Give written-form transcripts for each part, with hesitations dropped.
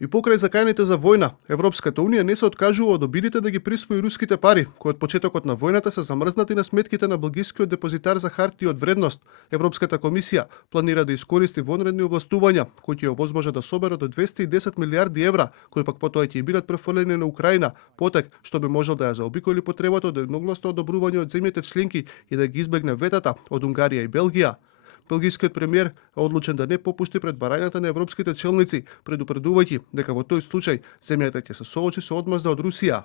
И покрај заканите за војна, Европската унија не се откажува од обидите да ги присвои руските пари, кои од почетокот на војната се замрзнати на сметките на белгискиот депозитар за хартии од вредност. Европската комисија планира да искористи вонредни овластувања, кои ќе овозможат да собере до 210 милиарди евра, кои пак потоа ќе бидат префрлени на Украина, потек што би можел да ја заобиколи потребата од едногласно одобрување од земјите членки и да ги избегне ветата од Унгарија и Белгија. Белгискиот премиер е одлучен да не попушти пред барањата на европските челници, предупредувајќи дека во тој случај земјата ќе се соочи со одмазда од Русија.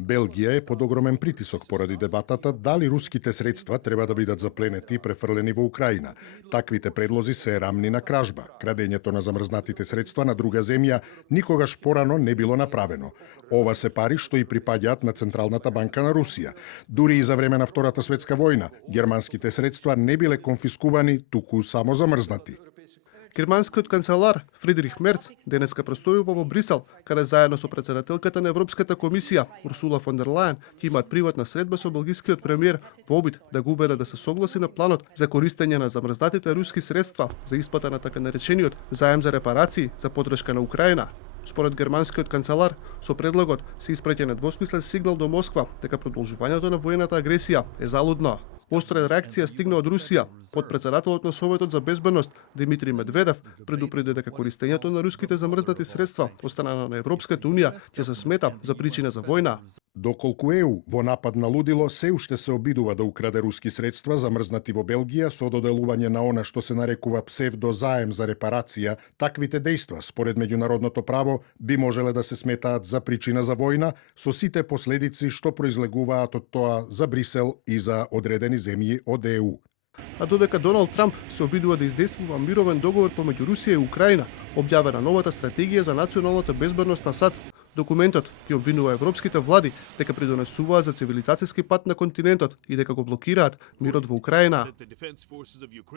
Белгија е под огромен притисок поради дебатата дали руските средства треба да бидат запленети и префрлени во Украина. Таквите предлози се рамни на кражба. Крадењето на замрзнатите средства на друга земја никогаш порано не било направено. Ова се пари што и припаѓаат на Централната банка на Русија. Дури и за време на Втората светска војна, германските средства не биле конфискувани, туку само замрзнати. Германскиот канцелар Фридрих Мерц денеска престојува во Брисел, каде заедно со претседателката на Европската комисија Урсула фон дер Лајен ќе имаат приватна средба со белгискиот премиер во обид да го убедат да се согласи на планот за користење на замрзнатите руски средства за исплата на така наречениот заем за репарации за поддршка на Украина. Според германскиот канцелар, со предлогот се испраќа недвосмислен сигнал до Москва дека продолжувањето на војната агресија е залудно. Остра реакција стигна од Русија. Подпредседателот на Советот за безбедност Димитри Медведев предупреди дека користењето на руските замрзнати средства од страна на Европската унија ќе се смета за причина за војна. Доколку ЕУ во напад на лудило се уште се обидува да украде руски средства замрзнати во Белгија со доделување на она што се нарекува псевдозаем за репарација, таквите дејства според меѓународното право би можеле да се сметаат за причина за војна со сите последици што произлегуваат од тоа за Брисел и за одредени земји од ЕУ. А додека Доналд Трамп се обидува да издействува мировен договор помеѓу Русија и Украина, објавена новата стратегија за националната безбедност на САД. Документот ќе обвинува европските влади дека придонесуваат за цивилизацијски пат на континентот и дека го блокираат мирот во Украина.